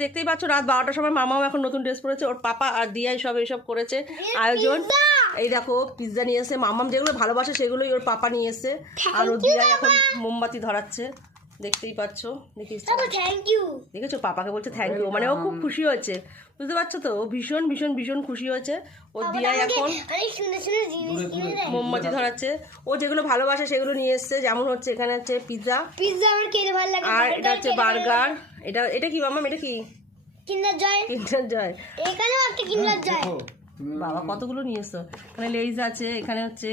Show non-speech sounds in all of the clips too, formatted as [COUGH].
দেখতেই পাচ্ছ রাত বারোটার সময় মামাও এখন নতুন ড্রেস পরেছে ওর পাপা আর দিয়াই সব এইসব করেছে। আয়োজন। এই দেখো পিৎজা নিয়ে এসে মামাম যেগুলো ভালোবাসে সেগুলোই ওর পাপা নিয়ে এসে আর ওর দিয়াই এখন মোমবাতি ধরাচ্ছে। দেখতেই পাচ্ছ দেখিস দেখেছ পাপাকে বলছে থ্যাংক ইউ মানে ও খুব খুশি হয়েছে। বুঝতে পারছ তো? ও ভীষণ ভীষণ ভীষণ খুশি হয়েছে। ওর দিয়াই এখন মোমবাতি ধরাচ্ছে। ও যেগুলো ভালোবাসে সেগুলো নিয়ে এসছে যেমন হচ্ছে এখানে হচ্ছে পিৎজা পিৎজা আমার খেতে ভালো লাগে আর এটা হচ্ছে বার্গার এটা এটা কি মামাম এটা কি? কিন্ডার জয়। কিন্ডার জয়। এখানেও একটা কিন্ডার জয়। বাবা কতগুলো নিয়ে এসছো এখানে লেইজ আছে এখানে হচ্ছে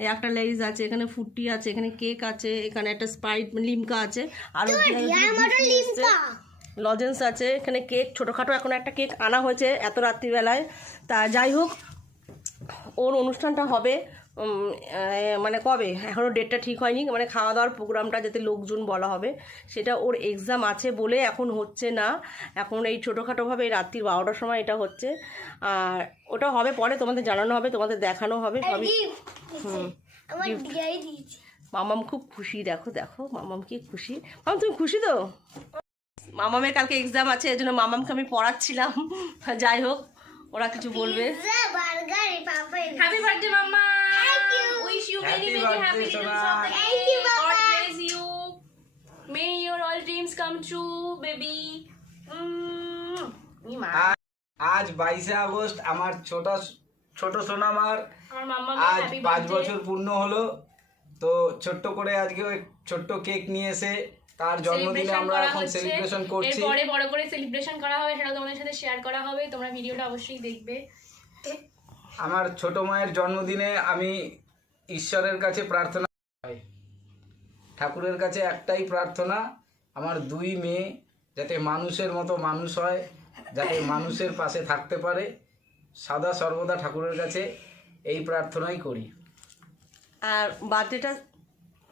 এই একটা লেইজ আছে এখানে ফুটি আছে এখানে কেক আছে এখানে একটা স্প্রাইট লিমকা আছে আর লিমকা। লজেন্স আছে এখানে কেক ছোটোখাটো এখন একটা কেক আনা হয়েছে এত রাত্রিবেলায়। তা যাই হোক ওর অনুষ্ঠানটা হবে। মানে কবে? এখনও ডেটটা ঠিক হয়নি। মানে খাওয়া দাওয়ার প্রোগ্রামটা যাতে লোকজন বলা হবে সেটা ওর এক্সাম আছে বলে এখন হচ্ছে না। এখন এই ছোটোখাটোভাবে এই রাত্রির বারোটার সময় এটা হচ্ছে। আর ওটা হবে পরে তোমাদের জানানো হবে তোমাদের দেখানো হবে সবই। হুম মামাম খুব খুশি দেখো দেখো মামাম কি খুশি। মামাম তুমি খুশি তো? মামামের কালকে এক্সাম আছে এই জন্য মামামকে আমি পড়াচ্ছিলাম। যাই হোক ওরা কিছু বলবে। পিৎজা বার্গার এই পাপা এনেছে। Happy birthday, Mama. Thank you. Happy many, many happy returns of the Thank you, God bless you. May your all dreams come true, baby. Mm. আজ- আজ বাইশে আগস্ট আমার ছোট ছোট সোনামার আজ পাঁচ বছর পূর্ণ হলো। তো ছোট্ট করে আজকে ওই ছোট্ট কেক নিয়ে এসে তার জন্মদিনে আমরা এখন সেলিব্রেশন করছি। এরপরে বড় করে সেলিব্রেশন করা হবে সেটা তোমাদের সাথে শেয়ার করা হবে। তোমরা ভিডিওটা অবশ্যই দেখবে। আমার ছোট মায়ের জন্মদিনে আমি ঈশ্বরের কাছে প্রার্থনা হয়। ঠাকুরের কাছে একটাই প্রার্থনা আমার দুই মেয়ে যাতে মানুষের মতো মানুষ হয় যাতে মানুষের পাশে থাকতে পারে। সদা সর্বদা ঠাকুরের কাছে এই প্রার্থনাই করি। আর বার্থডেটা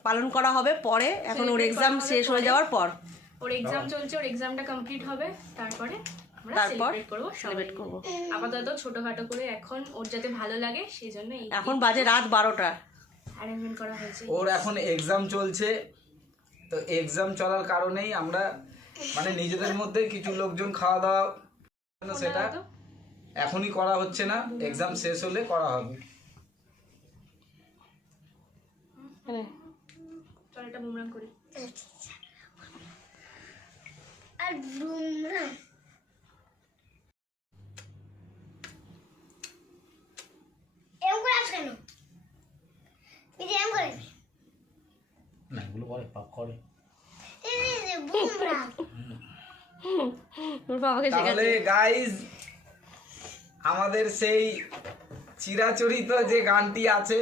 পালন করা হবে পরে এখন ওর এক্সাম শেষ হয়ে যাওয়ার পর। ওর এক্সাম চলছে ওর এক্সামটা কমপ্লিট হবে তারপরে আমরা তারপর সেলিব্রেট করব সেলিব্রেট করব। আপাতত ছোটখাটো করে এখন ওর যাতে ভালো লাগে সেই জন্য এখন বাজে রাত বারোটা। অ্যারেঞ্জমেন্ট করা হয়েছে। ওর এখন এক্সাম চলছে তো এক্সাম চলার কারণেই আমরা মানে নিজেদের মধ্যে কিছু লোকজন খাওয়া দাওয়া সেটা তো? এখনই করা হচ্ছে না এক্সাম শেষ হলে করা হবে। এখানে। চল এটা বুমরাং করি। আর বুমরা এরকম করে আছো কেন পিজা এরকম করে না করে। পাপ করে তাহলে গাইজ আমাদের সেই চিরাচরিত যে গানটি আছে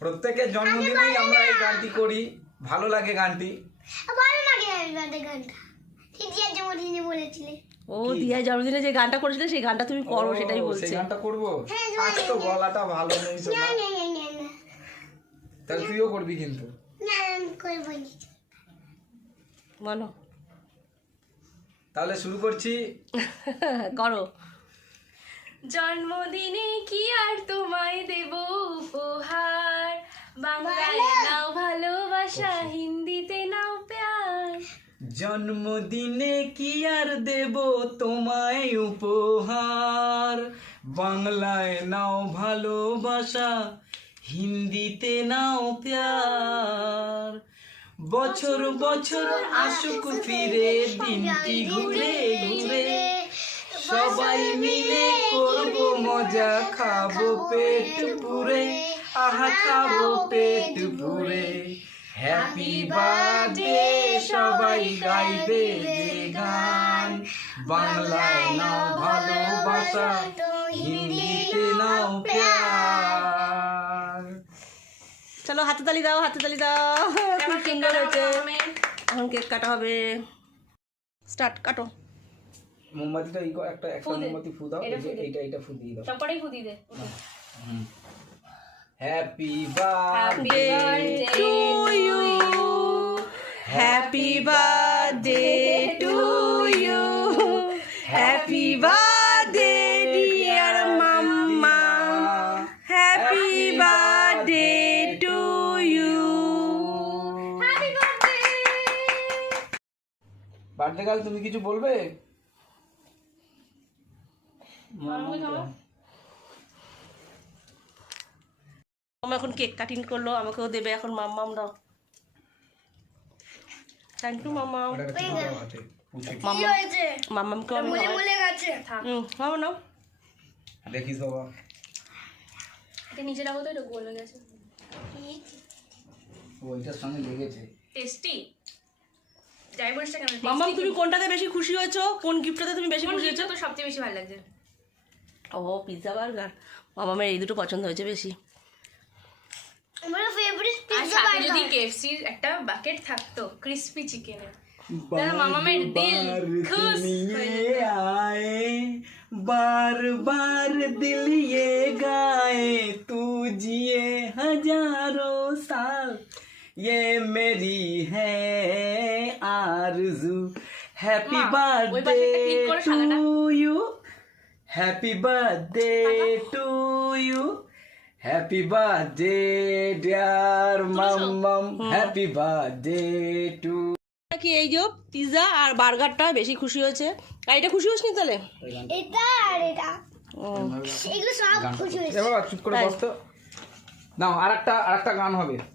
প্রত্যেকের জন্মদিনেই আমরা এই গানটি করি। ভালো লাগে গানটি। ভালো লাগে গানটা? ঠিক জন্মদিনে বলেছিলে। ও দিয়া জন্মদিনে যে গানটা করেছিল সেই গানটা তুমি করো সেটাই সেই বলছে। গানটা করব? হ্যাঁ, আজ তো গলাটা ভালো নেই না শোনা না না না না। তাহলে তুইও করবি কিন্তু। বলো। তাহলে শুরু করছি। [LAUGHS] করো। জন্মদিনে কি আর তোমায় দেব উপহার? বাংলায় নাও ভালোবাসা হিন্দিতে নাও প্যার। জন্মদিনে কি আর দেব তোমায় উপহার? বাংলায় নাও ভালোবাসা হিন্দিতে নাও প্যার। বছর বছর আসুক ফিরে দিনটি ঘুরে ঘুরে। সবাই মিলে করব মজা খাব পেট পুরে আহা খাব পেট পুরে হ্যাপি বার্থডে সবাই গাইবে যে গান। বাংলায় নাও ভালোবাসা হিন্দিতে নাও প্যার। চলো হাতে তালি দাও হাতে তালি দাও। খুব সুন্দর হয়েছে। এখন কেক কাটা হবে। স্টার্ট কাটো। মোমবাতিটা ই কর, একটা একটা মোমবাতি ফু দাও এই যে এইটা এইটা ফু দিয়ে দাও। সবকটাই ফুদি দে happy birthday to you happy birthday to you happy birthday birthday girl তুমি কিছু বলবে? মামা এখন কেক কাটিং করল আমাকেও দেবে এখন মাম্মাম দাও। থ্যাংক ইউ আমি মুলে মুলে গেছে। হুম মামা নাও। দেখিস বাবা। এটা নিচে রাখো তো এটা গোল হয়ে গেছে। ওইটার সঙ্গে লেগেছে। টেস্টি ডায়মন্ডসটা কেমন মাম্মাম তুমি কোনটাতে বেশি খুশি হয়েছো কোন গিফটটাতে তুমি বেশি খুশি হয়েছো তো সবচেয়ে বেশি ভালো লাগছে ও পিৎজা বার্গার মামামের এই দুটো পছন্দ হয়েছে বেশি আমার ফেভারিট আর পিৎজা সাথে যদি বার্গার কেএফসির একটা বাকেট থাকতো ক্রিস্পি চিকেনের তাহলে মামামের দিল খুশ হয়ে যেত। आए बार बार दिल ये गाए तू जिए हजारों साल ये मेरी है आरज़ू हैप्पी माँ, वही पास एक click करो, बर्थडे सालाना। To you happy birthday to you happy birthday dear मम्मम happy birthday to কি এই যে পিৎজা আর বার্গারটা বেশি খুশি হয়েছে আর এটা খুশি হসনি তাহলে এটা আর এটা ও এগুলো সব খুশি হয়েছে এ বাবা চুপ করে বস তো নাও আরেকটা আরেকটা গান হবে কি কথা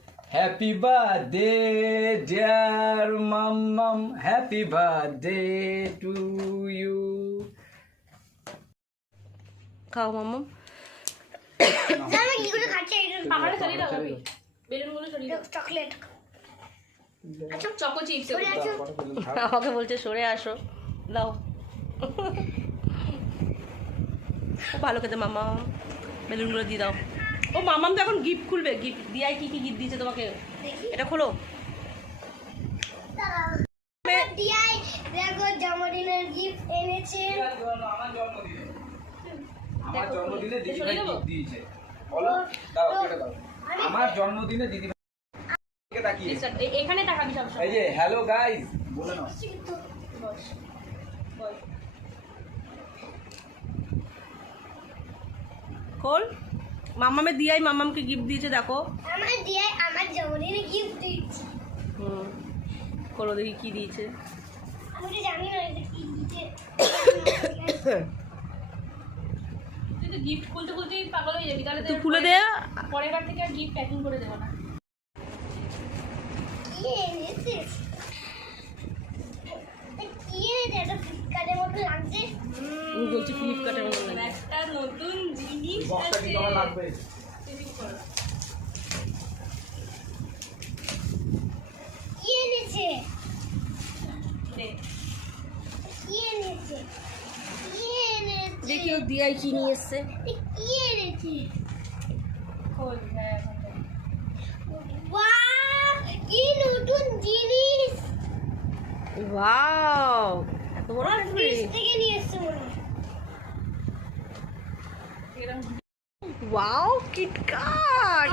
happy birthday dear Mammam happy birthday to you খাও মাম্মাম চকলেট। আমাকে বলছে সরে আসো। দাও। ভালো খেতে মামা বেলুনগুলো দিয়ে দাও। ও মামাম তো এখন গিফট খুলবে। গিফট দিয়াই কি কি গিফট দিয়েছে তোমাকে? এটা খোলো। দিয়াই দেখো জন্মদিনের গিফট এনেছে। আমার জন্মদিনে দিদি সরিয়ে দেবো? দিয়েছে। বলো দাও কেটে দাও। আমার জন্মদিনে দিদি তাকিয়ে এখানে তাকাবি সব এই যে হ্যালো গাইস বলে নাও। খোল। মামামে দিয়াই মামামকে গিফট দিয়েছে দেখো। আমার দিয়াই আমার জন্মদিনে গিফট দিয়েছে। হুম খোলো দেখি কি দিয়েছে। আমি তো জানি না এটা কি দিয়েছে। তুই তো গিফট খুলতে খুলতেই পাগল হয়ে যাবি তাহলে তুই খুলে দে। পরের বার থেকে আর গিফট প্যাকিং করে দেবো না। কি এনেছে কি এনেছে এটা ফ্লিপকার্টের মতো লাগছে? আমি বলছি ফ্লিপকার্টের মতো লাগে। একটা নতুন জিনিস বক্সটা কি আছে তোমার লাগবে। কি এনেছে? দে। কি এনেছে? কি এনেছে? দেখি ও দিয়াই কি নিয়ে এসছে। কি এনেছে? খোল হ্যাঁ এখন দে। বাহ কি নতুন জিনিস। ওয়াও। এত বড় থেকে নিয়ে এসছে মনে ওয়াও কিটকাট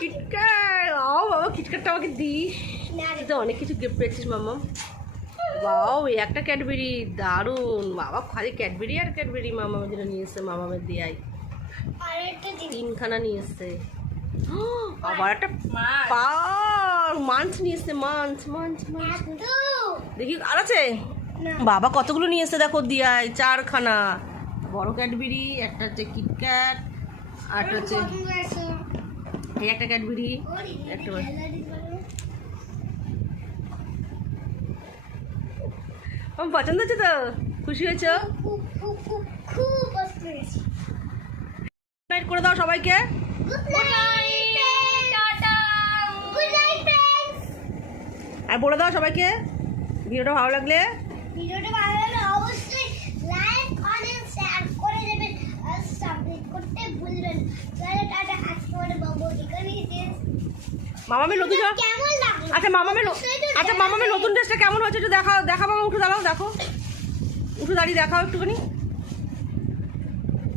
কিটকাট ও বাবা কিটকাটটা আমাকে দিস। তো অনেক কিছু গিফট পেয়েছিস মামা ওয়াও এই একটা ক্যাডবেরি দারুণ। বাবা খালি ক্যাডবেরি আর ক্যাডবেরি মামামের জন্য নিয়ে এসছে মামামের দিয়াই। আর তিনখানা নিয়ে এসছে। আবার একটা মাছ। মাঞ্চ নিয়ে এসছে মাঞ্চ মাঞ্চ মাঞ্চ দেখি আর আছে? বাবা কতগুলো নিয়ে এসছে দেখো দিয়াই চারখানা। বড় ক্যাডবেরি একটা হচ্ছে কিটক্যাট আর হচ্ছে এই একটা ক্যাডবেরি একটা। আমার পছন্দ হচ্ছে তো? খুশি হয়েছো? নাইট করে দাও সবাইকে। আর বলে দাও সবাইকে। ভিডিওটা ভালো লাগলে। ভিডিওটা ভালো লাগলে অবশ্যই লাইক কমেন্ট শেয়ার করে দেবেন। আর সাবস্ক্রাইব করতে ভুলবেন টাটা আজকে আমাদের বাবু এখানেই শেষ মামামের নতুন জামা- কেমন লাগল? আচ্ছা তো আচ্ছা মামামের নতুন ড্রেসটা কেমন হয়েছে একটু দেখাও দেখা মামা উঠে দাঁড়াও দেখো। উঠে দাঁড়িয়ে দেখাও একটুখানি।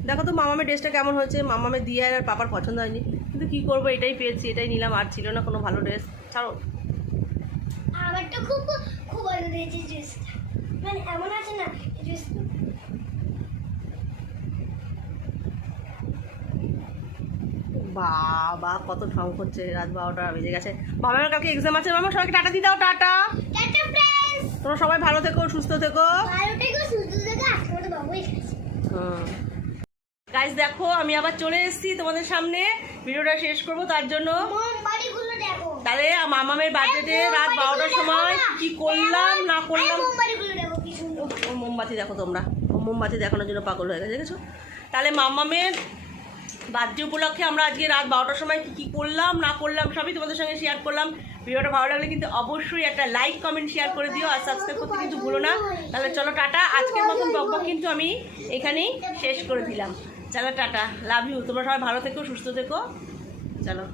দেখো তো মামামের ড্রেসটা কেমন হয়েছে? মামামের দিয়ে আর পাপার পছন্দ হয়নি। কিন্তু কি করব এটাই পেয়েছি এটাই নিলাম আর ছিল না কোনো ভালো ড্রেস। ছাড়ো। আমারটা খুব খুব ভালো দিয়েছে ড্রেসটা। মানে এমন আছে না বাবা কত ঢং করছে রাত বারোটা বেজে গেছে। মামামের কালকে এক্সাম আছে মামা সবাইকে টাটা দিয়ে দাও টাটা। তোমরা সবাই ভালো থেকো সুস্থ থেকো। বাবু গাইজ দেখো আমি আবার চলে এসেছি তোমাদের সামনে। ভিডিওটা শেষ করব তার জন্য। তাহলে মামামের বার্থডেতে রাত বারোটার সময় কি করলাম না করলাম মোমবাড়িগুলো দেখো কি সুন্দর ও মোমবাতি দেখো তোমরা। মোমবাতি দেখানোর জন্য পাগল হয়ে গেছে, দেখেছ? তাহলে মাম্মামের বার্থডে উপলক্ষে আমরা আজকে রাত বারোটার সময় কী কী করলাম, না করলাম, সবই তোমাদের সঙ্গে শেয়ার করলাম। ভিডিওটা ভালো লাগলে কিন্তু অবশ্যই একটা লাইক কমেন্ট শেয়ার করে দিও আর সাবস্ক্রাইব করতে কিন্তু ভুলো না। তাহলে চলো টাটা, আজকের মতন বকবক কিন্তু আমি এখানেই শেষ করে দিলাম। চলো টাটা লাভ ইউ তোমরা সবাই ভালো থেকো, সুস্থ থেকো। চলো।